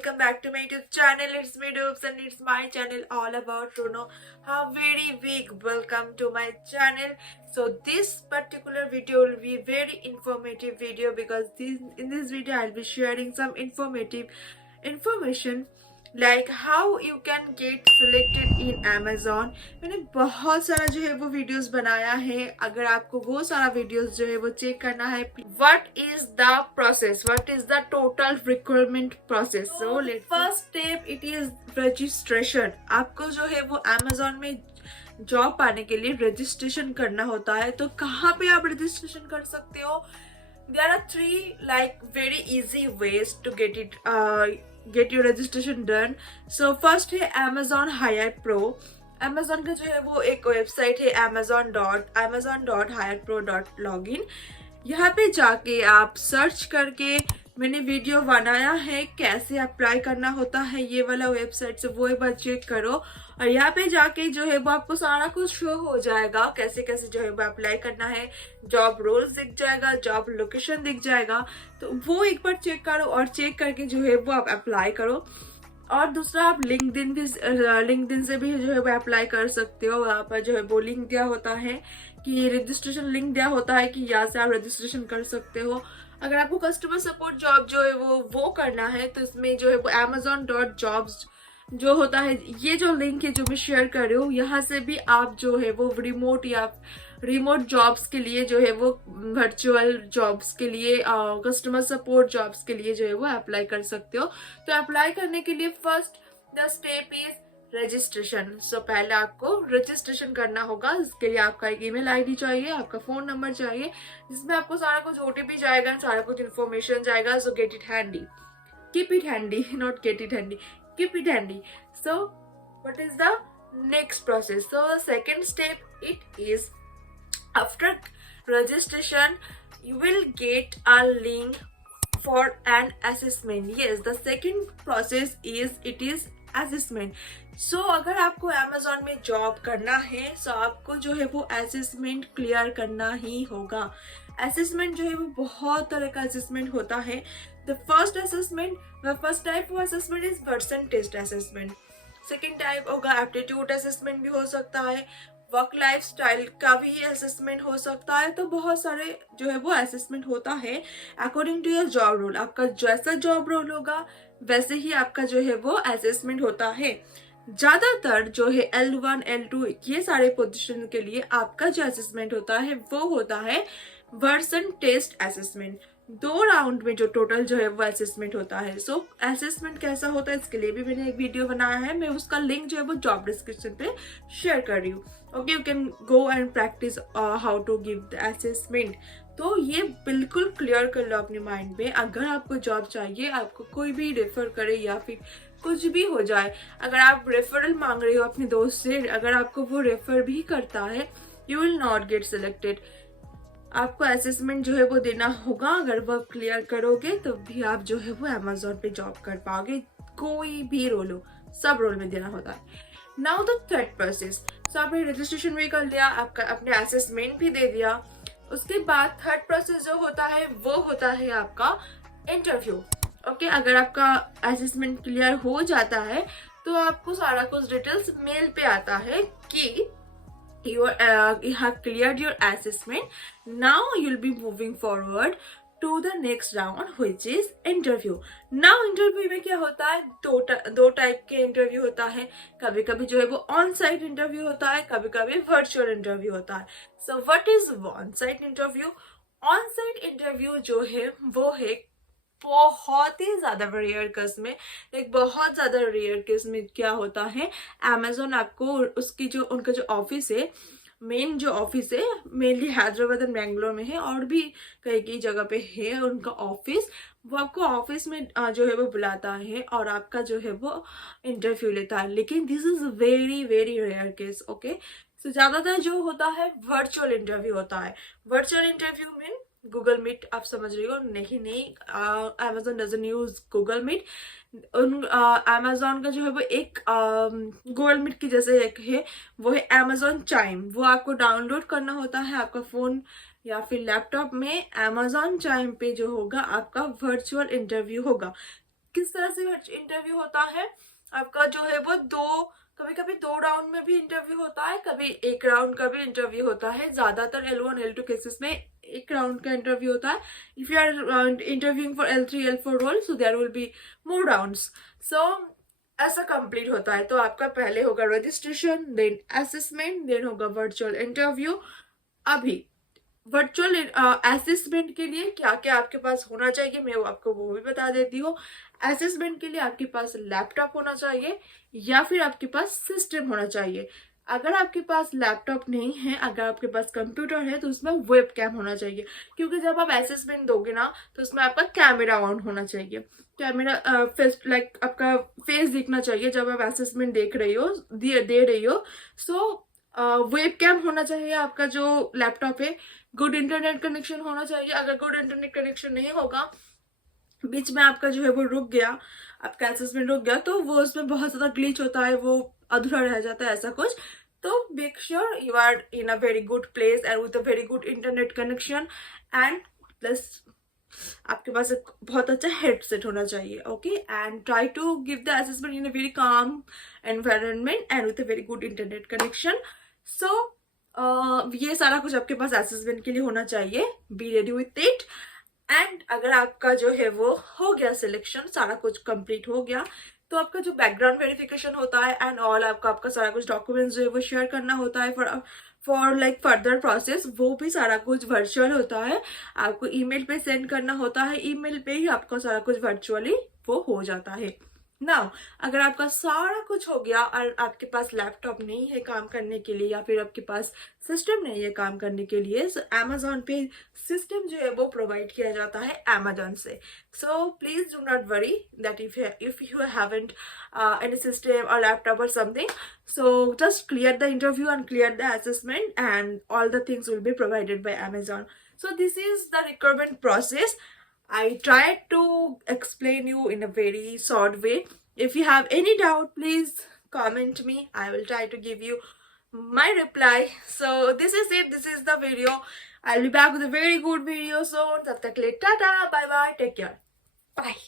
welcome back to my YouTube channel. It's me Dubs and it's my channel all about to know how very big welcome to my channel. So this particular video will be very informative video because in this video I'll be sharing some informative information like how you can get selected in Amazon. मैंने बहुत सारा जो है वो videos बनाया है. अगर आपको वो सारा वीडियोस जो है वो चेक करना है, what is the process, what is the total requirement process. So first step it is registration. आपको जो है वो Amazon में जॉब पाने के लिए रजिस्ट्रेशन करना होता है. तो कहाँ पे आप रजिस्ट्रेशन कर सकते हो? There are three like very easy ways to get your registration done. So first है Amazon Hire Pro. Amazon का जो है वो एक वेबसाइट है amazon.hirepro.login. यहाँ पे जाके आप सर्च करके मैंने वीडियो बनाया है कैसे अप्लाई करना होता है ये वाला वेबसाइट से, वो एक बार चेक करो. और यहाँ पे जाके जो है वो आपको सारा कुछ शो हो जाएगा कैसे कैसे जो है वो अप्लाई करना है. जॉब रोल्स दिख जाएगा, जॉब लोकेशन दिख जाएगा. तो वो एक बार चेक करो और चेक करके जो है वो आप अप्लाई करो. और दूसरा आप लिंक्डइन से भी जो है वो अप्लाई कर सकते हो. वहाँ पर जो है वो लिंक दिया होता है कि रजिस्ट्रेशन लिंक दिया होता है कि यहाँ से आप रजिस्ट्रेशन कर सकते हो. अगर आपको कस्टमर सपोर्ट जॉब जो है वो करना है तो इसमें जो है वो amazon.jobs जो होता है, ये जो लिंक है जो मैं शेयर कर रही हूँ, यहाँ से भी आप जो है वो रिमोट जॉब्स के लिए जो है वो वर्चुअल जॉब्स के लिए कस्टमर सपोर्ट जॉब्स के लिए जो है वो अप्लाई कर सकते हो. तो अप्लाई करने के लिए first the step is registration. So पहले आपको रजिस्ट्रेशन करना होगा. इसके लिए आपका एक ईमेल आईडी चाहिए, आपका फोन नंबर चाहिए जिसमें आपको सारा कुछ ओटीपी जाएगा, सारा कुछ इन्फॉर्मेशन जाएगा. सो get it handy, keep it handy, not get it handy, keep it handy. So what is the next process? So second step it is after registration you will get a link for an assessment. Yes, the second process is it is assessment. So अगर आपको Amazon में job करना है तो आपको जो है वो असेसमेंट क्लियर करना ही होगा. असेसमेंट जो है वो बहुत तरह का असेसमेंट होता है. The first type of assessment is person test assessment. Second type होगा aptitude assessment भी हो सकता है, वर्क लाइफ स्टाइल का भी असेसमेंट हो सकता है. तो बहुत सारे जो है वो असेसमेंट होता है according to your job role. आपका जैसा जॉब रोल होगा वैसे ही आपका जो है वो असेसमेंट होता है. ज्यादातर जो है L1 L2 ये सारे पोजीशन के लिए आपका जो असेसमेंट होता है वो होता है पर्सन टेस्ट असेसमेंट. 2 राउंड में जो टोटल जो है वो असेसमेंट होता है. सो असेसमेंट कैसा होता है इसके लिए भी मैंने एक वीडियो बनाया है. मैं उसका लिंक जो है वो जॉब डिस्क्रिप्शन पे शेयर कर रही हूँ. Okay, you can go and practice how to give the assessment. तो ये बिल्कुल क्लियर कर लो अपने माइंड में. अगर आपको जॉब चाहिए, आपको कोई भी रेफर करे या फिर कुछ भी हो जाए, अगर आप रेफरल मांग रहे हो अपने दोस्त से, अगर आपको वो रेफर भी करता है, you will not get selected. आपको असेसमेंट जो है वो देना होगा. अगर वो क्लियर करोगे तो भी आप जो है वो Amazon पे जॉब कर पाओगे. कोई भी रोल हो, सब रोल में देना होता है. Now the third process. So आपने रजिस्ट्रेशन भी कर लिया, आपका अपने असेसमेंट भी दे दिया. उसके बाद थर्ड प्रोसेस जो होता है वो होता है आपका इंटरव्यू. ओके, अगर आपका असेसमेंट क्लियर हो जाता है तो आपको सारा कुछ डिटेल्स मेल पे आता है कि you have cleared your assessment. Now you'll be moving forward to the next round which is interview. Now interview में क्या होता है, दो टाइप के इंटरव्यू होता है. कभी कभी जो है वो ऑन साइट इंटरव्यू होता है, कभी कभी वर्चुअल इंटरव्यू होता है. So what is on site interview? On site interview जो है वो है बहुत ही ज्यादा रेयर केस में, एक बहुत ज्यादा रेयर केस में क्या होता है, Amazon आपको उसकी जो उनका जो ऑफिस है, मेन जो ऑफिस है मेनली हैदराबाद और बेंगलोर में है और भी कई कई जगह पे है उनका ऑफिस. वो आपको ऑफिस में जो है वो बुलाता है और आपका जो है वो इंटरव्यू लेता है. लेकिन this is very very rare case. Okay, so ज्यादातर जो होता है वर्चुअल इंटरव्यू होता है. वर्चुअल इंटरव्यू में गूगल मीट, आप समझ रही हो? नहीं, Amazon doesn't use Google meet. Amazon का जो है वो एक गूगल मीट की जैसे एक है, वो है Amazon चाइम. वो आपको डाउनलोड करना होता है आपका फोन या फिर लैपटॉप में. Amazon चाइम पे जो होगा आपका वर्चुअल इंटरव्यू होगा. किस तरह से इंटरव्यू होता है आपका जो है वो कभी कभी 2 राउंड में भी इंटरव्यू होता है, कभी 1 राउंड का भी इंटरव्यू होता है। ज्यादातर L1 L2 केसेस में 1 राउंड का इंटरव्यू होता है। If you are interviewing for L3 L4 role, so there will be more rounds. So ऐसा कंप्लीट होता है। तो आपका पहले होगा रजिस्ट्रेशन, देन असेसमेंट, देन होगा वर्चुअल इंटरव्यू। अभी वर्चुअल असेसमेंट के लिए क्या क्या आपके पास होना चाहिए मैं आपको वो भी बता देती हूँ। असेसमेंट के लिए आपके पास लैपटॉप होना चाहिए या फिर आपके पास सिस्टम होना चाहिए। अगर आपके पास लैपटॉप नहीं है, अगर आपके पास कंप्यूटर है, तो उसमें वेब कैम होना चाहिए। क्योंकि जब आप असेसमेंट दोगे ना तो उसमें आपका कैमरा ऑन होना चाहिए। कैमरा फेस लाइक आपका फेस दिखना चाहिए जब आप असेसमेंट देख रही हो, दे रही हो। सो वेब कैम होना चाहिए आपका जो लैपटॉप है। गुड इंटरनेट कनेक्शन होना चाहिए। अगर गुड इंटरनेट कनेक्शन नहीं होगा, बीच में आपका जो है वो रुक गया, आपका असेसमेंट रुक गया, तो वो उसमें बहुत ज्यादा ग्लिच होता है, वो अधूरा रह जाता है ऐसा कुछ। तो make sure you are in a very good place and with a very good internet connection, and plus आपके पास एक बहुत अच्छा हेडसेट होना चाहिए। Okay, and try to give the assessment in a very calm environment and with a very good internet connection. So ये सारा कुछ आपके पास असेसमेंट के लिए होना चाहिए। Be ready with it. And अगर आपका जो है वो हो गया सिलेक्शन, सारा कुछ कंप्लीट हो गया, तो आपका जो बैकग्राउंड वेरिफिकेशन होता है एंड ऑल, आपका सारा कुछ डॉक्यूमेंट्स जो है वो शेयर करना होता है फॉर लाइक फर्दर प्रोसेस, वो भी सारा कुछ वर्चुअल होता है। आपको ईमेल पे सेंड करना होता है, ईमेल पे ही आपका सारा कुछ वर्चुअली वो हो जाता है। नाउ अगर आपका सारा कुछ हो गया और आपके पास लैपटॉप नहीं है काम करने के लिए, या फिर आपके पास सिस्टम नहीं है काम करने के लिए, सो Amazon पे सिस्टम जो है वो प्रोवाइड किया जाता है Amazon से। So please do not worry that if you haven't any system और लैपटॉप और something, so just clear the interview and clear the assessment and all the things will be provided by Amazon. So this is the recruitment process. I tried to explain you in a very short way. If you have any doubt, please comment me. I will try to give you my reply. So this is it. This is the video. I'll be back with a very good video soon. Tab tak ke liye, tata, bye bye, take care, bye.